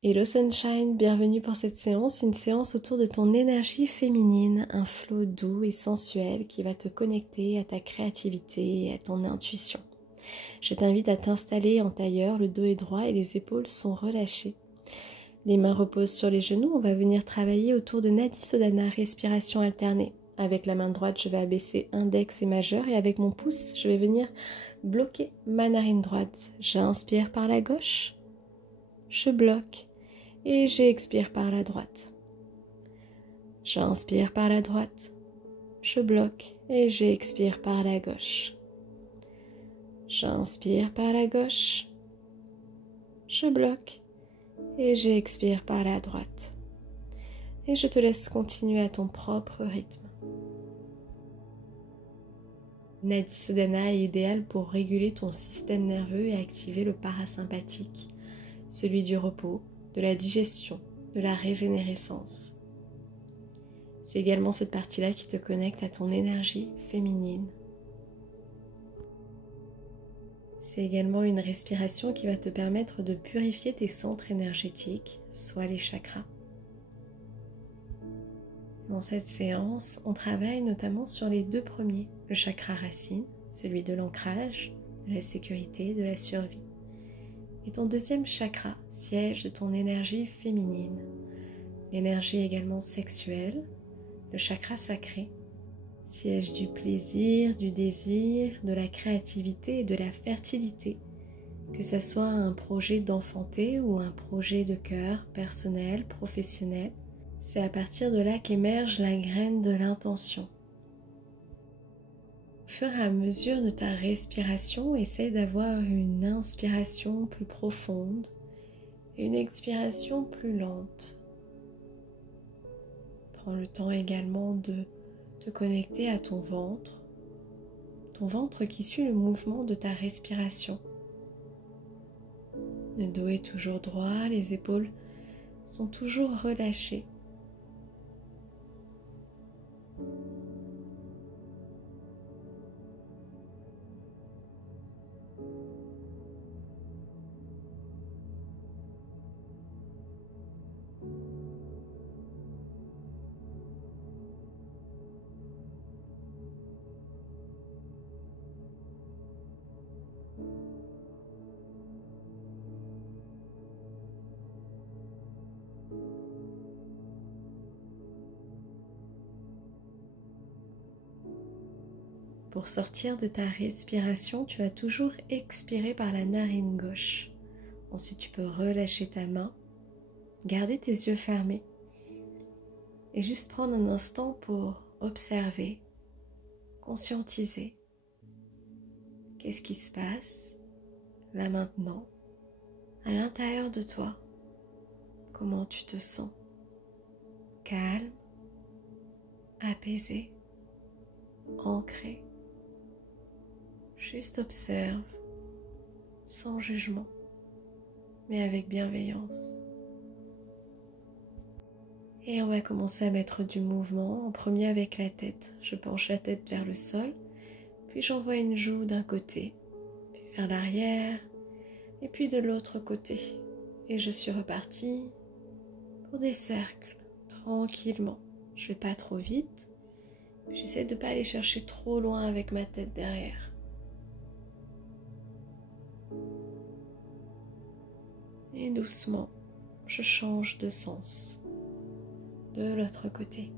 Hello Sunshine, bienvenue pour cette séance, une séance autour de ton énergie féminine, un flot doux et sensuel qui va te connecter à ta créativité et à ton intuition. Je t'invite à t'installer en tailleur, le dos est droit et les épaules sont relâchées. Les mains reposent sur les genoux, on va venir travailler autour de Nadi Sodhana, respiration alternée. Avec la main droite, je vais abaisser index et majeur et avec mon pouce, je vais venir bloquer ma narine droite. J'inspire par la gauche, je bloque et j'expire par la droite. J'inspire par la droite, je bloque et j'expire par la gauche. J'inspire par la gauche, je bloque et j'expire par la droite. Et je te laisse continuer à ton propre rythme. Nadi Sodhana est idéal pour réguler ton système nerveux et activer le parasympathique, celui du repos, de la digestion, de la régénérescence. C'est également cette partie-là qui te connecte à ton énergie féminine. C'est également une respiration qui va te permettre de purifier tes centres énergétiques, soit les chakras. Dans cette séance, on travaille notamment sur les deux premiers, le chakra racine, celui de l'ancrage, de la sécurité, de la survie. Et ton deuxième chakra, siège de ton énergie féminine, l'énergie également sexuelle, le chakra sacré, siège du plaisir, du désir, de la créativité et de la fertilité, que ce soit un projet d'enfanter ou un projet de cœur, personnel, professionnel. C'est à partir de là qu'émerge la graine de l'intention. Au fur et à mesure de ta respiration, essaie d'avoir une inspiration plus profonde et une expiration plus lente. Prends le temps également de te connecter à ton ventre qui suit le mouvement de ta respiration. Le dos est toujours droit, les épaules sont toujours relâchées. Pour sortir de ta respiration, tu vas toujours expirer par la narine gauche. Ensuite, tu peux relâcher ta main, garder tes yeux fermés et juste prendre un instant pour observer, conscientiser. Qu'est-ce qui se passe là maintenant, à l'intérieur de toi? Comment tu te sens? Calme, apaisé, ancré. Juste observe, sans jugement, mais avec bienveillance. Et on va commencer à mettre du mouvement, en premier avec la tête. Je penche la tête vers le sol, puis j'envoie une joue d'un côté, puis vers l'arrière, et puis de l'autre côté. Et je suis repartie pour des cercles, tranquillement. Je vais pas trop vite, j'essaie de ne pas aller chercher trop loin avec ma tête derrière. Et doucement, je change de sens, de l'autre côté.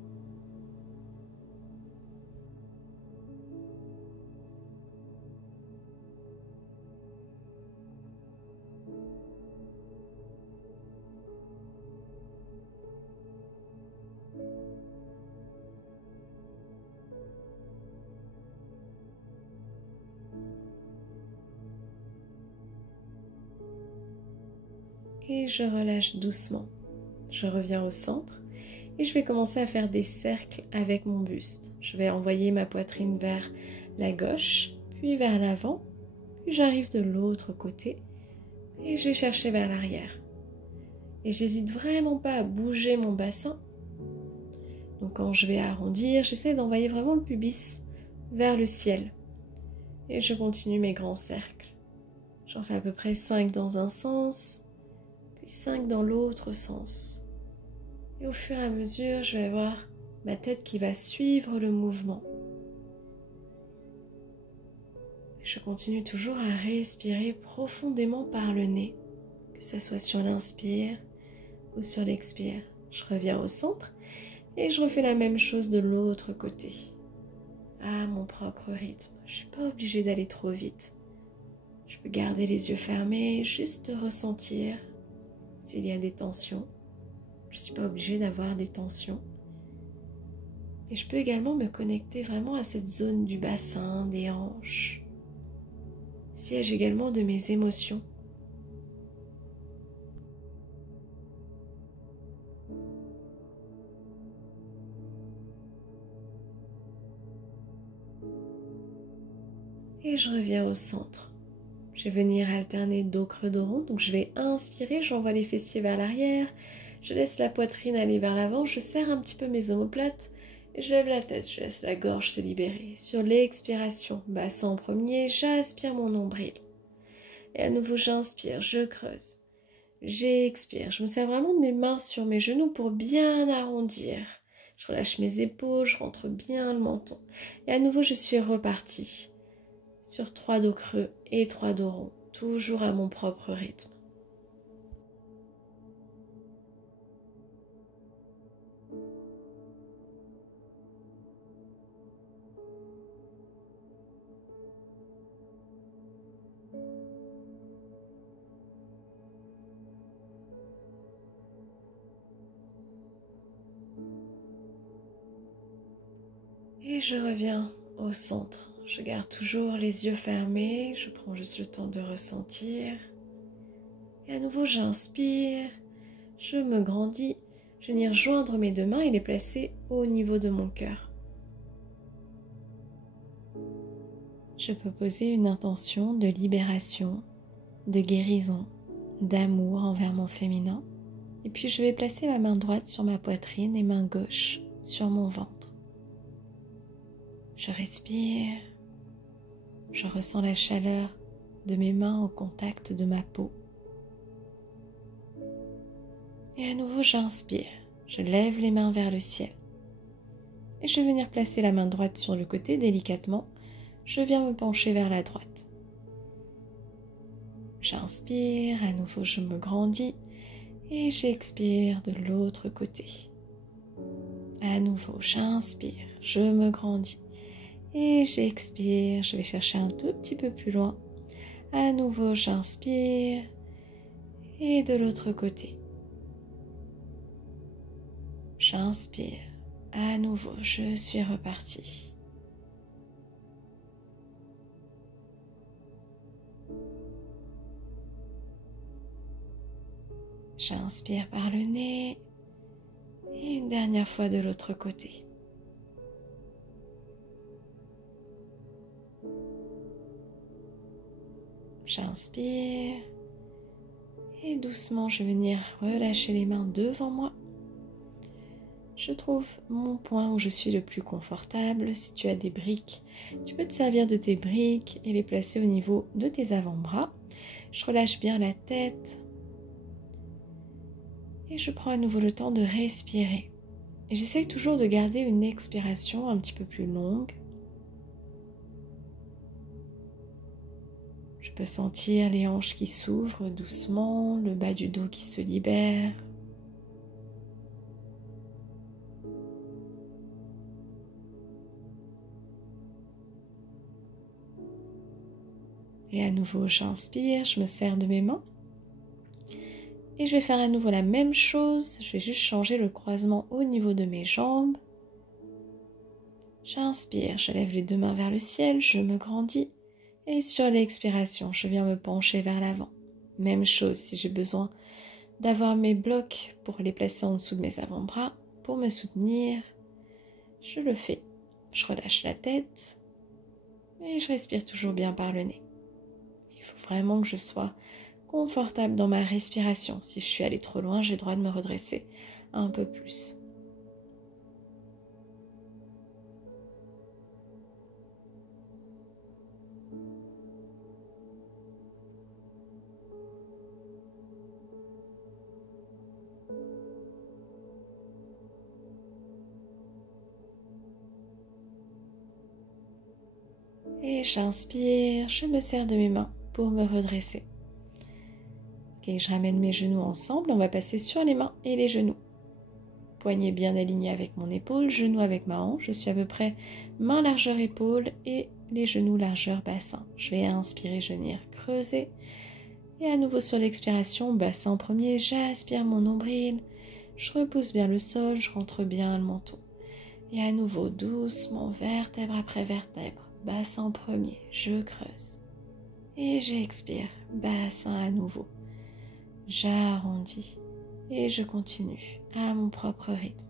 Et je relâche doucement. Je reviens au centre et je vais commencer à faire des cercles avec mon buste. Je vais envoyer ma poitrine vers la gauche, puis vers l'avant, puis j'arrive de l'autre côté et je vais chercher vers l'arrière. Et j'hésite vraiment pas à bouger mon bassin. Donc quand je vais arrondir, j'essaie d'envoyer vraiment le pubis vers le ciel. Et je continue mes grands cercles. J'en fais à peu près 5 dans un sens, puis puis 5 dans l'autre sens. Et au fur et à mesure, je vais avoir ma tête qui va suivre le mouvement. Je continue toujours à respirer profondément par le nez, que ce soit sur l'inspire ou sur l'expire. Je reviens au centre et je refais la même chose de l'autre côté, à mon propre rythme. Je ne suis pas obligée d'aller trop vite. Je peux garder les yeux fermés, juste ressentir s'il y a des tensions. Je ne suis pas obligée d'avoir des tensions. Et je peux également me connecter vraiment à cette zone du bassin, des hanches, siège également de mes émotions. Et je reviens au centre. Je vais venir alterner dos creux dos rond. Donc je vais inspirer, j'envoie les fessiers vers l'arrière, je laisse la poitrine aller vers l'avant, je serre un petit peu mes omoplates et je lève la tête, je laisse la gorge se libérer. Sur l'expiration, bassin en premier, j'aspire mon nombril. Et à nouveau j'inspire, je creuse. J'expire, je me sers vraiment de mes mains sur mes genoux pour bien arrondir. Je relâche mes épaules, je rentre bien le menton. Et à nouveau je suis repartie. Sur 3 dos creux et 3 dos ronds, toujours à mon propre rythme. Et je reviens au centre. Je garde toujours les yeux fermés, je prends juste le temps de ressentir. Et à nouveau, j'inspire, je me grandis, je vais venir joindre mes deux mains et les placer au niveau de mon cœur. Je peux poser une intention de libération, de guérison, d'amour envers mon féminin. Et puis je vais placer ma main droite sur ma poitrine et main gauche sur mon ventre. Je respire, je ressens la chaleur de mes mains au contact de ma peau. Et à nouveau j'inspire, je lève les mains vers le ciel. Et je vais venir placer la main droite sur le côté délicatement. Je viens me pencher vers la droite. J'inspire, à nouveau je me grandis et j'expire de l'autre côté. À nouveau j'inspire, je me grandis et j'expire, je vais chercher un tout petit peu plus loin. À nouveau j'inspire et de l'autre côté. J'inspire, à nouveau je suis reparti. J'inspire par le nez et une dernière fois de l'autre côté. J'inspire et doucement je vais venir relâcher les mains devant moi. Je trouve mon point où je suis le plus confortable. Si tu as des briques, tu peux te servir de tes briques et les placer au niveau de tes avant-bras. Je relâche bien la tête. Et je prends à nouveau le temps de respirer. Et j'essaye toujours de garder une expiration un petit peu plus longue. Je peux sentir les hanches qui s'ouvrent doucement, le bas du dos qui se libère. Et à nouveau, j'inspire, je me sers de mes mains. Et je vais faire à nouveau la même chose. Je vais juste changer le croisement au niveau de mes jambes. J'inspire, je lève les deux mains vers le ciel, je me grandis. Et sur l'expiration, je viens me pencher vers l'avant. Même chose si j'ai besoin d'avoir mes blocs pour les placer en dessous de mes avant-bras, pour me soutenir. Je le fais. Je relâche la tête et je respire toujours bien par le nez. Il faut vraiment que je sois confortable dans ma respiration. Si je suis allée trop loin, j'ai le droit de me redresser un peu plus. Et j'inspire, je me serre de mes mains pour me redresser. Ok, je ramène mes genoux ensemble, on va passer sur les mains et les genoux. Poignets bien alignés avec mon épaule, genoux avec ma hanche. Je suis à peu près main largeur épaule et les genoux largeur bassin. Je vais inspirer, je vais venir creuser. Et à nouveau sur l'expiration, bassin en premier, j'aspire mon nombril. Je repousse bien le sol, je rentre bien le menton. Et à nouveau, doucement, vertèbre après vertèbre, bassin en premier, je creuse. Et j'expire, bassin à nouveau. J'arrondis et je continue à mon propre rythme.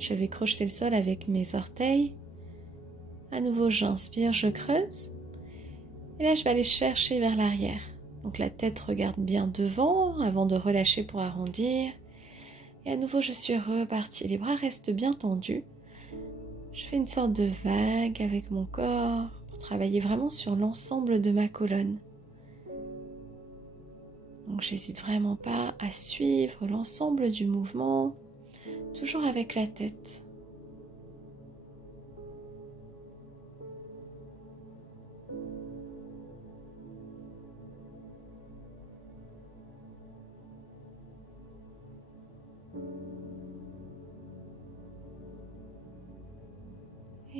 Je vais crocheter le sol avec mes orteils. À nouveau, j'inspire, je creuse. Et là, je vais aller chercher vers l'arrière. Donc la tête regarde bien devant avant de relâcher pour arrondir. Et à nouveau, je suis repartie. Les bras restent bien tendus. Je fais une sorte de vague avec mon corps pour travailler vraiment sur l'ensemble de ma colonne. Donc j'hésite vraiment pas à suivre l'ensemble du mouvement, toujours avec la tête.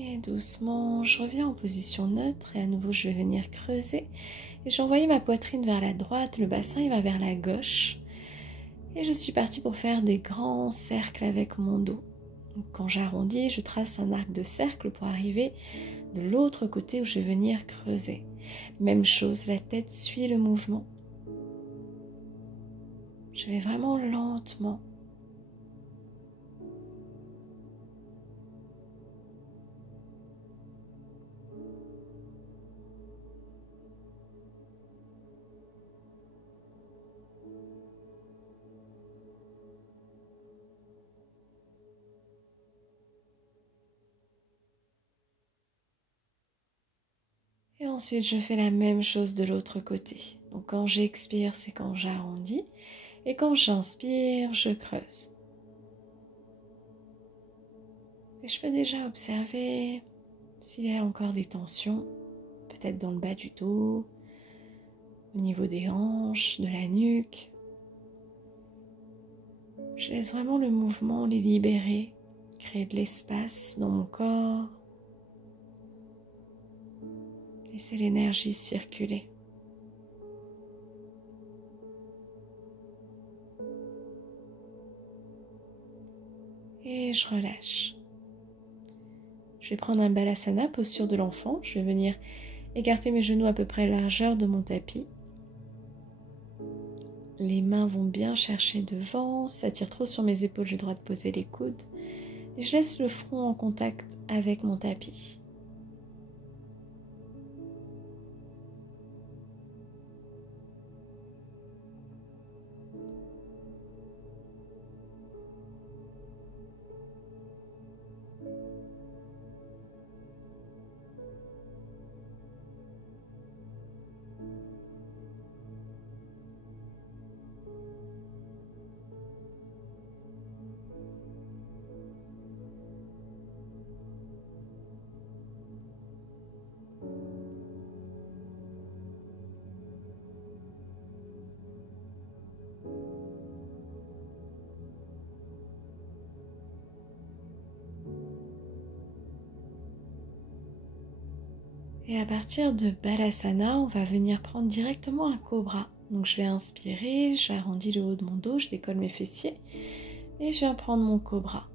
Et doucement, je reviens en position neutre et à nouveau je vais venir creuser. Et j'ai envoyé ma poitrine vers la droite, le bassin il va vers la gauche. Et je suis partie pour faire des grands cercles avec mon dos. Donc, quand j'arrondis, je trace un arc de cercle pour arriver de l'autre côté où je vais venir creuser. Même chose, la tête suit le mouvement. Je vais vraiment lentement. Et ensuite, je fais la même chose de l'autre côté. Donc quand j'expire, c'est quand j'arrondis. Et quand j'inspire, je creuse. Et je peux déjà observer s'il y a encore des tensions, peut-être dans le bas du dos, au niveau des hanches, de la nuque. Je laisse vraiment le mouvement les libérer, créer de l'espace dans mon corps. Laisser l'énergie circuler. Et je relâche. Je vais prendre un balasana, posture de l'enfant. Je vais venir écarter mes genoux à peu près largeur de mon tapis. Les mains vont bien chercher devant. Ça tire trop sur mes épaules, j'ai le droit de poser les coudes. Et je laisse le front en contact avec mon tapis. Et à partir de Balasana, on va venir prendre directement un cobra. Donc je vais inspirer, j'arrondis le haut de mon dos, je décolle mes fessiers et je viens prendre mon cobra.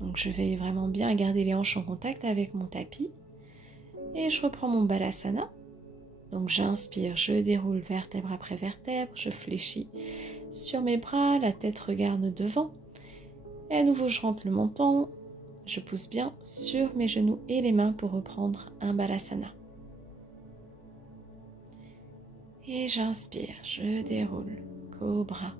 Donc je vais vraiment bien garder les hanches en contact avec mon tapis et je reprends mon Balasana. Donc j'inspire, je déroule vertèbre après vertèbre, je fléchis sur mes bras, la tête regarde devant. Et à nouveau je rentre le menton, je pousse bien sur mes genoux et les mains pour reprendre un Balasana. Et j'inspire, je déroule, cobra.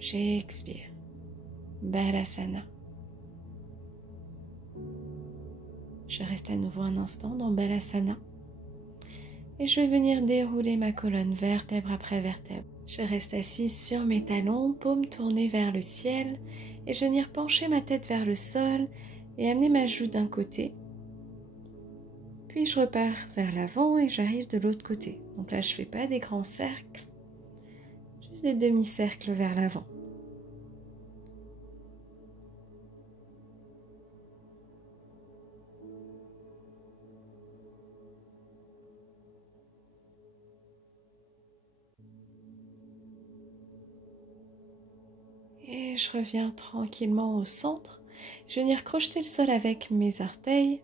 J'expire, Balasana. Je reste à nouveau un instant dans Balasana. Et je vais venir dérouler ma colonne vertèbre après vertèbre. Je reste assise sur mes talons, paumes tournées vers le ciel, et je vais venir pencher ma tête vers le sol et amener ma joue d'un côté. Puis je repars vers l'avant et j'arrive de l'autre côté. Donc là, je ne fais pas des grands cercles, juste des demi-cercles vers l'avant. Et je reviens tranquillement au centre. Je vais venir crocheter le sol avec mes orteils.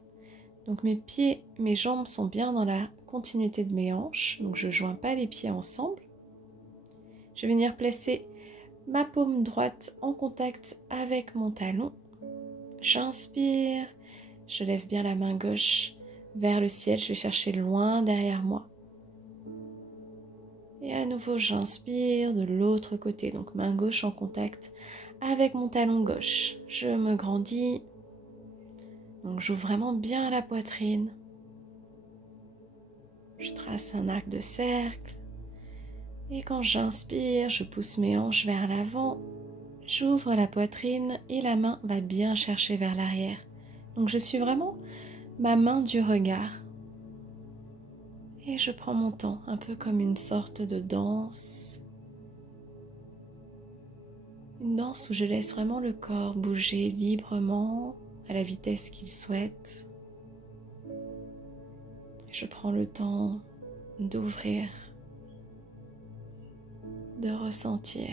Donc mes pieds, mes jambes sont bien dans la continuité de mes hanches. Donc je ne joins pas les pieds ensemble. Je vais venir placer ma paume droite en contact avec mon talon. J'inspire. Je lève bien la main gauche vers le ciel. Je vais chercher loin derrière moi. Et à nouveau, j'inspire de l'autre côté. Donc main gauche en contact avec mon talon gauche. Je me grandis. Donc j'ouvre vraiment bien la poitrine. Je trace un arc de cercle. Et quand j'inspire, je pousse mes hanches vers l'avant. J'ouvre la poitrine et la main va bien chercher vers l'arrière. Donc je suis vraiment ma main du regard. Et je prends mon temps, un peu comme une sorte de danse. Une danse où je laisse vraiment le corps bouger librement à la vitesse qu'il souhaite. Je prends le temps d'ouvrir, de ressentir.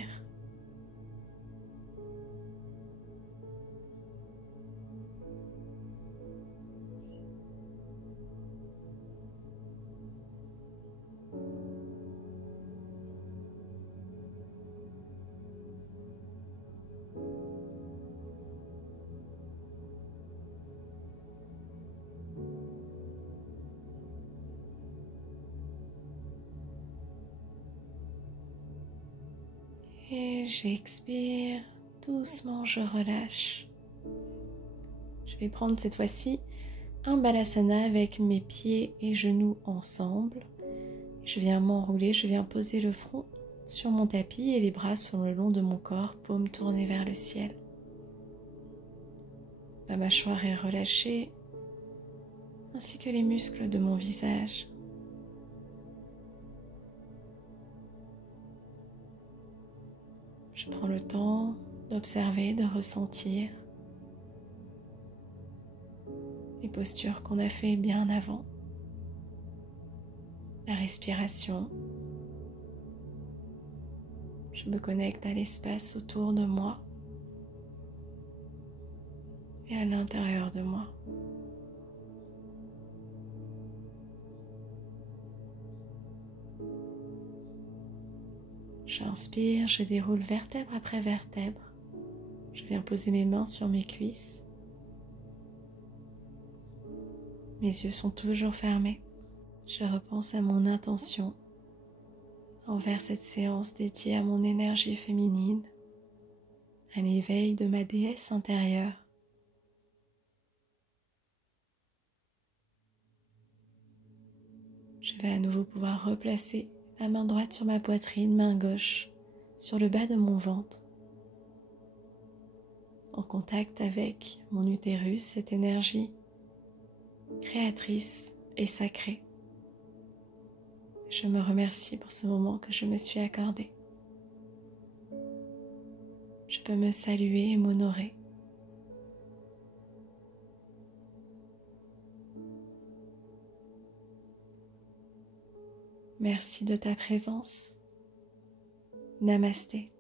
Et j'expire, doucement je relâche. Je vais prendre cette fois-ci un balasana avec mes pieds et genoux ensemble. Je viens m'enrouler, je viens poser le front sur mon tapis et les bras sur le long de mon corps, paumes tournées vers le ciel. Ma mâchoire est relâchée, ainsi que les muscles de mon visage. Je prends le temps d'observer, de ressentir les postures qu'on a fait bien avant, la respiration. Je me connecte à l'espace autour de moi et à l'intérieur de moi. J'inspire, je déroule vertèbre après vertèbre. Je viens poser mes mains sur mes cuisses. Mes yeux sont toujours fermés. Je repense à mon intention envers cette séance dédiée à mon énergie féminine, à l'éveil de ma déesse intérieure. Je vais à nouveau pouvoir replacer la main droite sur ma poitrine, main gauche sur le bas de mon ventre, en contact avec mon utérus, cette énergie créatrice et sacrée. Je me remercie pour ce moment que je me suis accordé. Je peux me saluer et m'honorer. Merci de ta présence. Namasté.